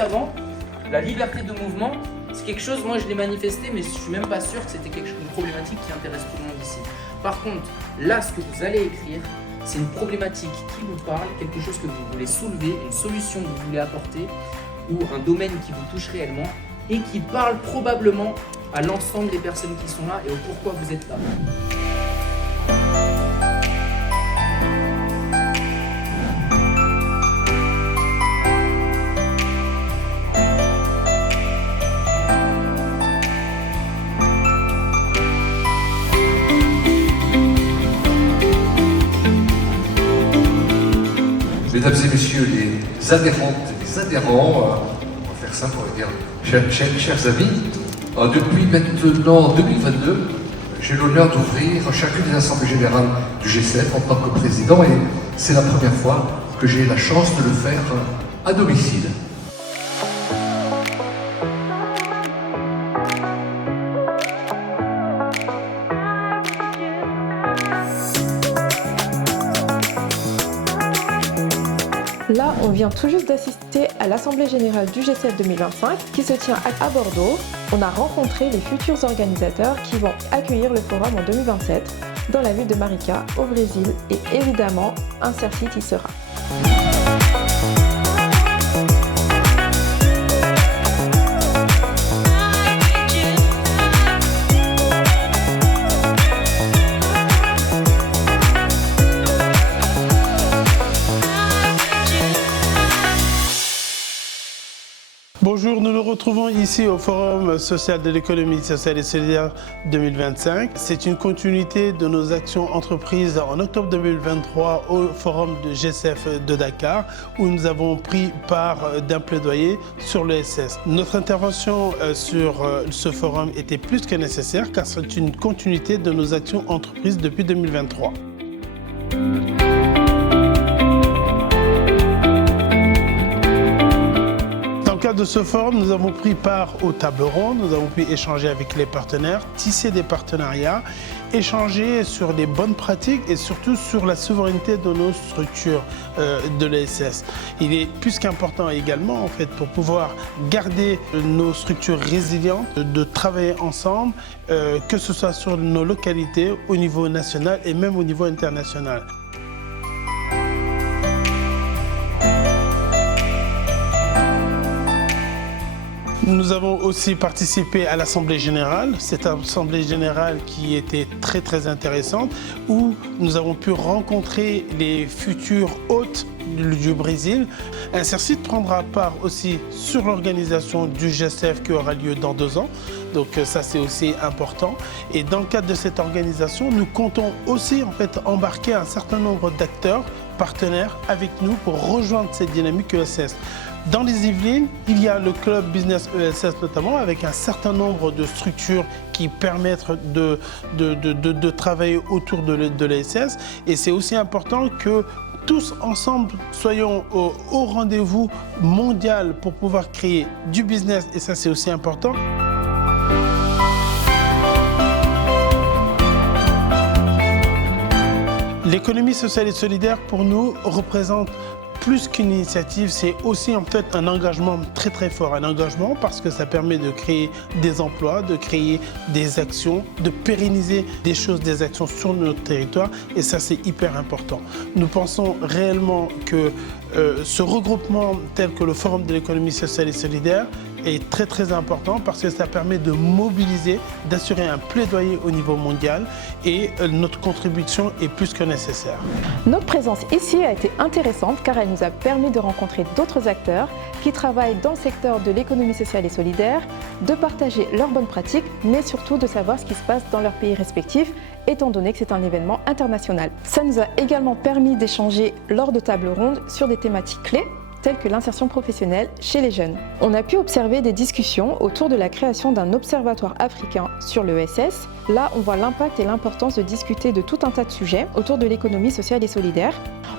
avant, la liberté de mouvement, c'est quelque chose, moi je l'ai manifesté, mais je suis même pas sûr que c'était une problématique qui intéresse tout le monde ici. Par contre, là, ce que vous allez écrire, c'est une problématique qui vous parle, quelque chose que vous voulez soulever, une solution que vous voulez apporter, ou un domaine qui vous touche réellement, et qui parle probablement à l'ensemble des personnes qui sont là et au pourquoi vous êtes là. Mesdames et messieurs les adhérentes et les adhérents, on va faire simple, on va dire, chers amis, depuis maintenant 2022, j'ai l'honneur d'ouvrir chacune des assemblées générales du G7 en tant que président et c'est la première fois que j'ai la chance de le faire à domicile. Là, on vient tout juste d'assister à l'Assemblée Générale du G7 2025 qui se tient à Bordeaux. On a rencontré les futurs organisateurs qui vont accueillir le forum en 2027 dans la ville de Marica, au Brésil, et évidemment, un Cercit y sera. Bonjour, nous nous retrouvons ici au Forum social de l'économie sociale et solidaire 2025. C'est une continuité de nos actions entreprises en octobre 2023 au Forum de GCF de Dakar où nous avons pris part d'un plaidoyer sur l'ESS. Notre intervention sur ce forum était plus que nécessaire car c'est une continuité de nos actions entreprises depuis 2023. Dans le cadre de ce forum, nous avons pris part aux tables rondes, nous avons pu échanger avec les partenaires, tisser des partenariats, échanger sur les bonnes pratiques et surtout sur la souveraineté de nos structures de l'ESS. Il est plus qu'important également en fait pour pouvoir garder nos structures résilientes, de travailler ensemble, que ce soit sur nos localités au niveau national et même au niveau international. Nous avons aussi participé à l'Assemblée Générale, cette Assemblée Générale qui était très intéressante, où nous avons pu rencontrer les futurs hôtes du Brésil. Un Cercit prendra part aussi sur l'organisation du G7 qui aura lieu dans 2 ans, donc ça c'est aussi important. Et dans le cadre de cette organisation, nous comptons aussi en fait embarquer un certain nombre d'acteurs, partenaires avec nous pour rejoindre cette dynamique ESS. Dans les Yvelines, il y a le club Business ESS notamment, avec un certain nombre de structures qui permettent de travailler autour de l'ESS. Et c'est aussi important que tous ensemble soyons au rendez-vous mondial pour pouvoir créer du business, et ça c'est aussi important. L'économie sociale et solidaire pour nous représente plus qu'une initiative, c'est aussi en fait un engagement très fort. Un engagement parce que ça permet de créer des emplois, de créer des actions, de pérenniser des choses, des actions sur notre territoire, et ça c'est hyper important. Nous pensons réellement que ce regroupement tel que le Forum de l'économie sociale et solidaire est très important parce que ça permet de mobiliser, d'assurer un plaidoyer au niveau mondial, et notre contribution est plus que nécessaire. Notre présence ici a été intéressante car elle nous a permis de rencontrer d'autres acteurs qui travaillent dans le secteur de l'économie sociale et solidaire, de partager leurs bonnes pratiques, mais surtout de savoir ce qui se passe dans leurs pays respectifs, étant donné que c'est un événement international. Ça nous a également permis d'échanger lors de tables rondes sur des thématiques clés, telles que l'insertion professionnelle chez les jeunes. On a pu observer des discussions autour de la création d'un observatoire africain sur l'ESS. Là, on voit l'impact et l'importance de discuter de tout un tas de sujets autour de l'économie sociale et solidaire.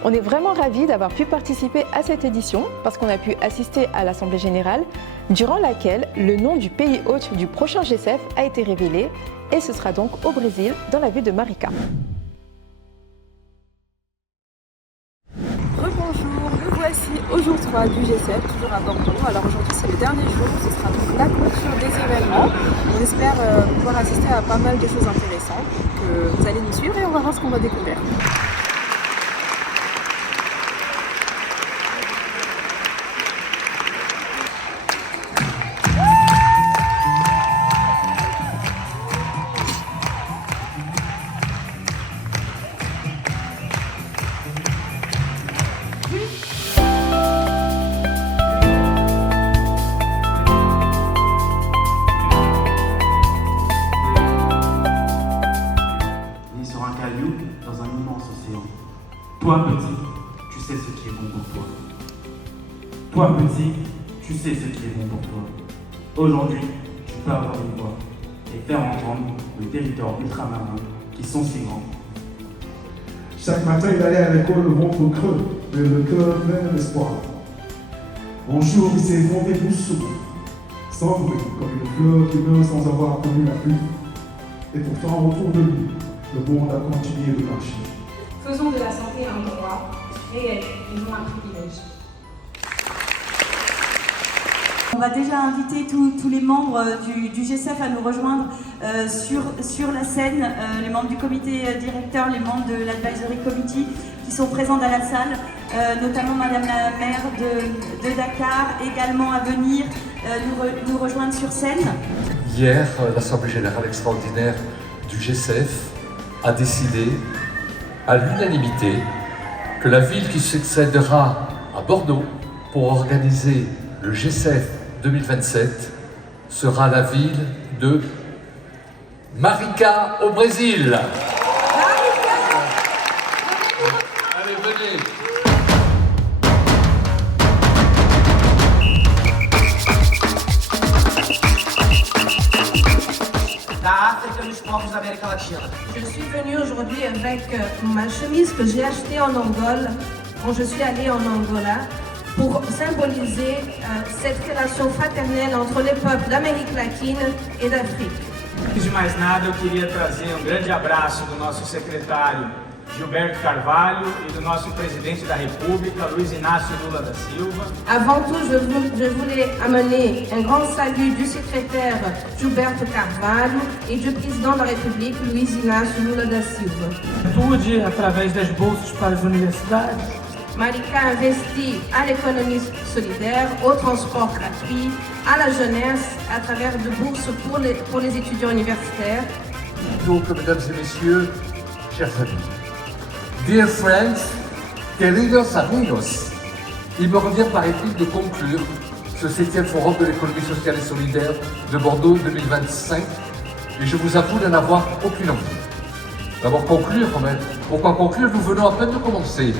On est vraiment ravis d'avoir pu participer à cette édition parce qu'on a pu assister à l'Assemblée Générale, durant laquelle le nom du pays hôte du prochain G7 a été révélé, et ce sera donc au Brésil, dans la ville de Marica. Rebonjour, nous voici au jour 3 du G7, toujours à Bordeaux. Alors aujourd'hui c'est le dernier jour, ce sera donc la clôture des événements. On espère pouvoir assister à pas mal de choses intéressantes. Donc vous allez nous suivre et on va voir ce qu'on va découvrir. Dans un immense océan. Toi, petit, tu sais ce qui est bon pour toi. Toi, petit, tu sais ce qui est bon pour toi. Aujourd'hui, tu peux avoir une voix et faire entendre le territoire ultramarin qui sont si grands. Chaque matin, il allait à l'école le ventre creux, mais le cœur plein d'espoir. Un jour, il s'est effondré doucement, sans bruit, comme une fleur qui meurt sans avoir connu la pluie. Et pourtant, autour de lui, le monde a continué de marcher. Faisons de la santé un droit réel et non un privilège. On va déjà inviter tous les membres du G7 à nous rejoindre sur la scène, les membres du comité directeur, les membres de l'Advisory Committee qui sont présents dans la salle, notamment Madame la maire de Dakar, également à venir nous rejoindre sur scène. Hier, l'Assemblée générale extraordinaire du G7 a décidé à l'unanimité que la ville qui succédera à Bordeaux pour organiser le G7 2027 sera la ville de Marica au Brésil. Allez, venez. Je suis venue aujourd'hui avec ma chemise que j'ai achetée en Angola quand je suis allée en Angola pour symboliser cette relation fraternelle entre les peuples d'Amérique latine et d'Afrique. Antes de mais nada, eu queria trazer grande abraço do nosso secretário Gilberto Carvalho e do nosso presidente da República, Luiz Inácio Lula da Silva. Avant tout, je voulais amener un grand salut du secrétaire Gilberto Carvalho et du président de la République, Luiz Inácio Lula da Silva. Juventude, através das bolsas para as universidades. Marica investit à l'économie solidaire, au transport gratuit, à la jeunesse, à travers de bourses pour les étudiants universitaires. Donc, mesdames et messieurs, chers amis, dear friends, queridos amigos, il me revient par équipe de conclure ce 7e forum de l'économie sociale et solidaire de Bordeaux 2025 et je vous avoue d'en avoir aucune envie. D'abord conclure quand même. Pourquoi conclure? Nous venons à peine de commencer.